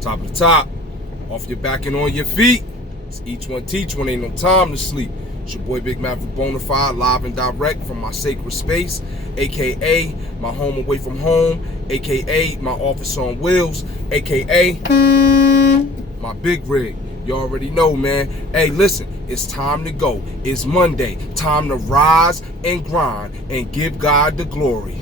Top of the top. Off your back and on your feet. It's each one teach one, ain't no time to sleep. It's your boy Big Maverick Bonafide, live and direct from my sacred space, aka my home away from home, aka my office on wheels, aka my big rig. You already know, man. Hey, listen, it's time to go. It's Monday. Time to rise and grind and give God the glory.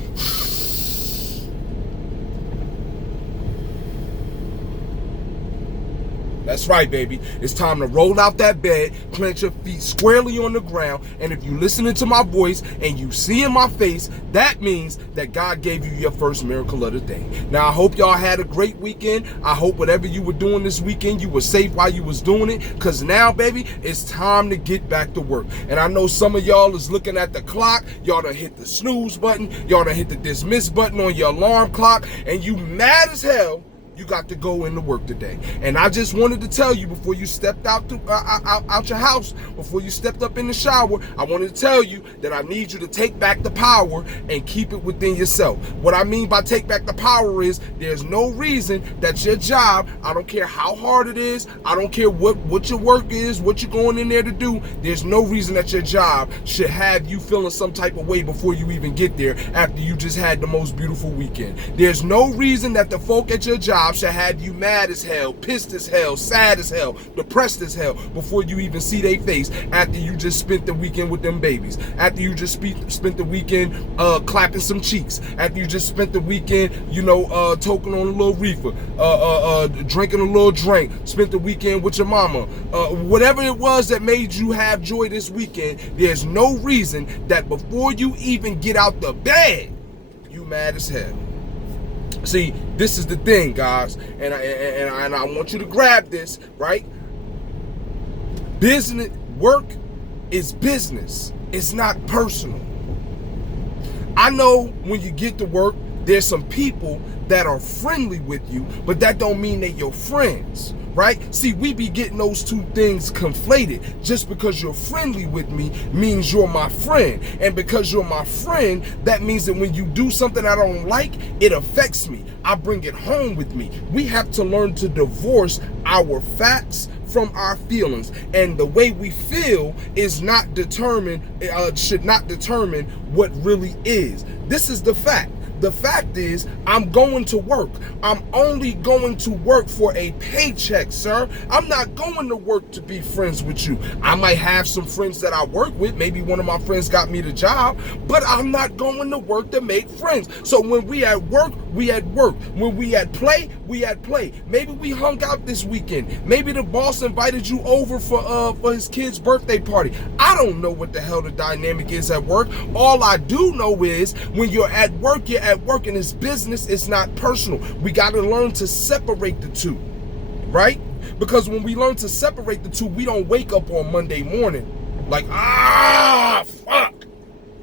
That's right, baby. It's time to roll out that bed, plant your feet squarely on the ground, and if you listening to my voice and you see in my face, that means that God gave you your first miracle of the day. Now, I hope y'all had a great weekend. I hope whatever you were doing this weekend, you were safe while you was doing it, because now, baby, it's time to get back to work. And I know some of y'all is looking at the clock. Y'all done hit the snooze button. Y'all done hit the dismiss button on your alarm clock, and you mad as hell. You got to go into work today. And I just wanted to tell you before you stepped out your house, before you stepped up in the shower, I wanted to tell you that I need you to take back the power and keep it within yourself. What I mean by take back the power is there's no reason that your job, I don't care how hard it is, I don't care what your work is, what you're going in there to do, there's no reason that your job should have you feeling some type of way before you even get there after you just had the most beautiful weekend. There's no reason that the folk at your job should have you mad as hell, pissed as hell, sad as hell, depressed as hell before you even see their face after you just spent the weekend with them babies, after you just spent the weekend clapping some cheeks, after you just spent the weekend, toking on a little reefer, drinking a little drink, spent the weekend with your mama, whatever it was that made you have joy this weekend, there's no reason that before you even get out the bed, you mad as hell. See, this is the thing, guys, and I want you to grab this, right? Business, work is business. It's not personal. I know when you get to work, there's some people that are friendly with you, but that don't mean they're your friends, right? See, we be getting those two things conflated. Just because you're friendly with me means you're my friend. And because you're my friend, that means that when you do something I don't like, it affects me. I bring it home with me. We have to learn to divorce our facts from our feelings, and the way we feel is not determined, should not determine what really is. This is the fact. The fact is, I'm going to work. I'm only going to work for a paycheck, sir. I'm not going to work to be friends with you. I might have some friends that I work with. Maybe one of my friends got me the job, but I'm not going to work to make friends. So when we at work, we at work. When we at play, we at play. Maybe we hung out this weekend. Maybe the boss invited you over for his kid's birthday party. I don't know what the hell the dynamic is at work. All I do know is when you're at work, you're at work, and it's business, it's not personal. We got to learn to separate the two, right? Because when we learn to separate the two, we don't wake up on Monday morning like, fuck,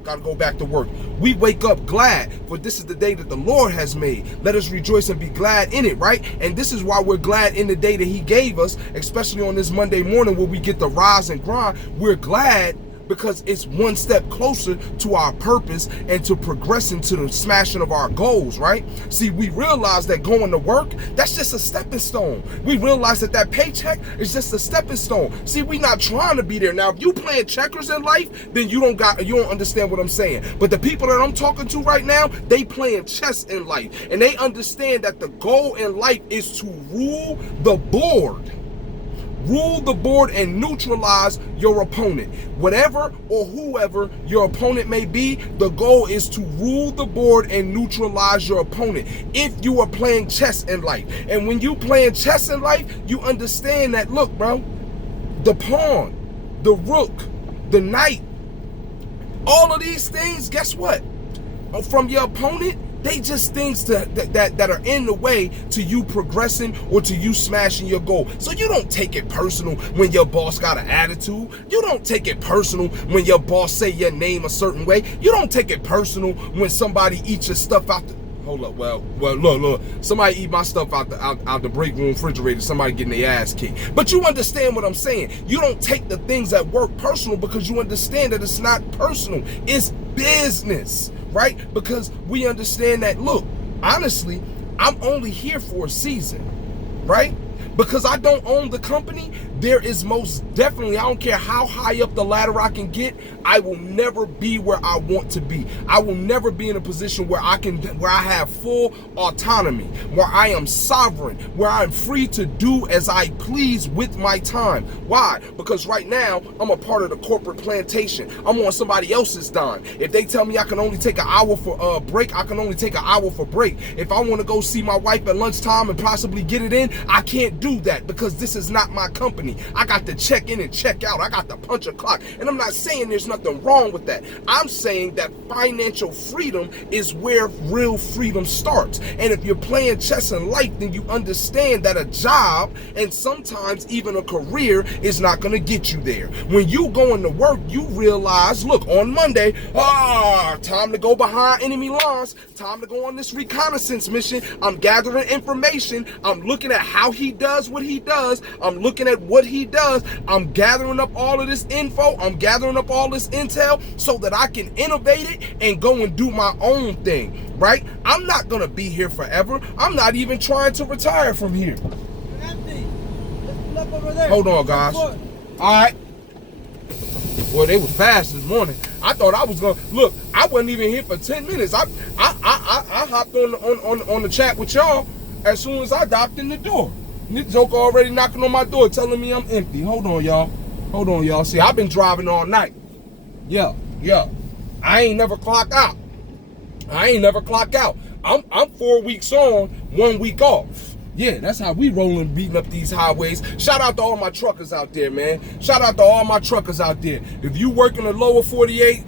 gotta go back to work. We wake up glad, for this is the day that the Lord has made. Let us rejoice and be glad in it, right? And this is why we're glad in the day that he gave us, especially on this Monday morning where we get to rise and grind. We're glad because it's one step closer to our purpose and to progressing to the smashing of our goals, right? See, we realize that going to work, that's just a stepping stone. We realize that that paycheck is just a stepping stone. See, we not trying to be there. Now, if you playing checkers in life, then you don't understand what I'm saying. But the people that I'm talking to right now, they playing chess in life, and they understand that the goal in life is to rule the board. Rule the board and neutralize your opponent. Whatever or whoever your opponent may be, the goal is to rule the board and neutralize your opponent. If you are playing chess in life, and when you playing chess in life, you understand that, look, bro, the pawn, the rook, the knight, all of these things, guess what? From your opponent, they just things that are in the way to you progressing or to you smashing your goal. So you don't take it personal when your boss got an attitude. You don't take it personal when your boss say your name a certain way. You don't take it personal when somebody eats your stuff out the... Hold up, well, look. Somebody eat my stuff out the break room refrigerator. Somebody getting their ass kicked. But you understand what I'm saying. You don't take the things at work personal because you understand that it's not personal. It's business, right? Because we understand that, look, honestly, I'm only here for a season. right? Because I don't own the company, there is most definitely, I don't care how high up the ladder I can get, I will never be where I want to be. I will never be in a position where I have full autonomy, where I am sovereign, where I'm free to do as I please with my time. Why? Because right now, I'm a part of the corporate plantation. I'm on somebody else's dime. If they tell me I can only take an hour for break, I can only take an hour for break. If I want to go see my wife at lunchtime and possibly get it in, I can't do that because this is not my company. I got to check in and check out. I got to punch a clock. And I'm not saying there's nothing wrong with that. I'm saying that financial freedom is where real freedom starts. And if you're playing chess in life, then you understand that a job and sometimes even a career is not going to get you there. When you go into work, you realize, look, on Monday, time to go behind enemy lines, time to go on this reconnaissance mission. I'm gathering information. I'm looking at how he does what he does. I'm looking at what he does. I'm gathering up all of this info. I'm gathering up all this intel so that I can innovate it and go and do my own thing, right? I'm not going to be here forever. I'm not even trying to retire from here. Hold on, guys. All right. Well, they was fast this morning. I thought I was gonna look. I wasn't even here for 10 minutes. I hopped on the chat with y'all as soon as I docked in the door. This joker already knocking on my door, telling me I'm empty. Hold on, y'all. Hold on, y'all. See, I've been driving all night. Yeah. I ain't never clocked out. I'm 4 weeks on, 1 week off. Yeah, that's how we rolling, beating up these highways. Shout out to all my truckers out there, man. Shout out to all my truckers out there. If you work in the lower 48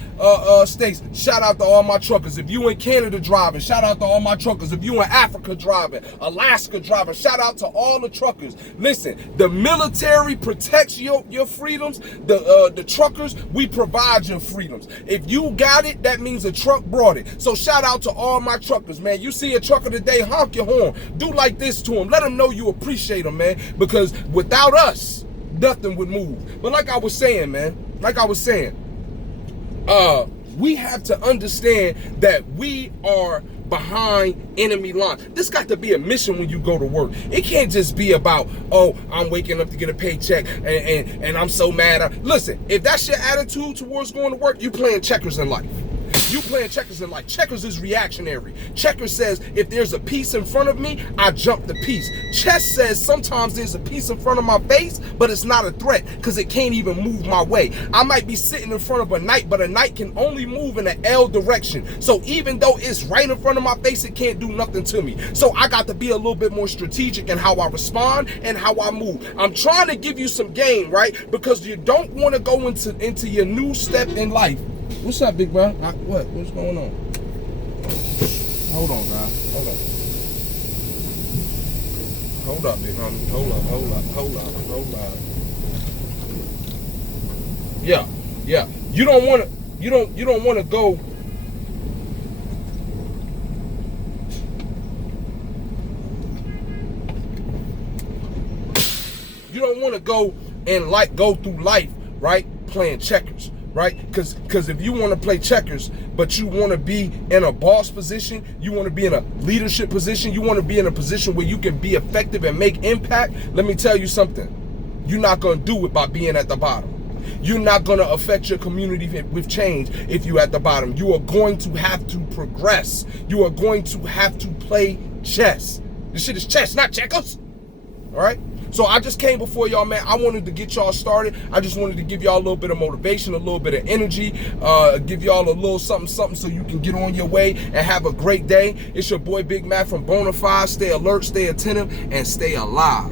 states, shout out to all my truckers. If you in Canada driving, shout out to all my truckers. If you in Africa driving, Alaska driving, shout out to all the truckers. Listen, the military protects your freedoms. The truckers, we provide your freedoms. If you got it, that means a truck brought it. So shout out to all my truckers, man. You see a trucker today, honk your horn. Do like this to him. Let them know you appreciate them, man, because without us, nothing would move. But like I was saying, man, we have to understand that we are behind enemy lines. This got to be a mission when you go to work. It can't just be about, oh, I'm waking up to get a paycheck and I'm so mad. Listen, if that's your attitude towards going to work, you playing checkers in life. You playing checkers in life. Checkers is reactionary. Checkers says, if there's a piece in front of me, I jump the piece. Chess says sometimes there's a piece in front of my face, but it's not a threat because it can't even move my way. I might be sitting in front of a knight, but a knight can only move in an L direction. So even though it's right in front of my face, it can't do nothing to me. So I got to be a little bit more strategic in how I respond and how I move. I'm trying to give you some game, right? Because you don't want to go into your new step in life. What's up, big bro? What's going on? Hold on, guys. Hold up, big homie. Hold up. Yeah. You don't want to go. You don't want to go and go through life, right? Playing checkers. Right? Because if you want to play checkers, but you want to be in a boss position, you want to be in a leadership position, you want to be in a position where you can be effective and make impact, let me tell you something. You're not going to do it by being at the bottom. You're not going to affect your community with change if you're at the bottom. You are going to have to progress. You are going to have to play chess. This shit is chess, not checkers. All right? So I just came before y'all, man. I wanted to get y'all started. I just wanted to give y'all a little bit of motivation, a little bit of energy, give y'all a little something so you can get on your way and have a great day. It's your boy Big Matt from Bonafide. Stay alert, stay attentive, and stay alive.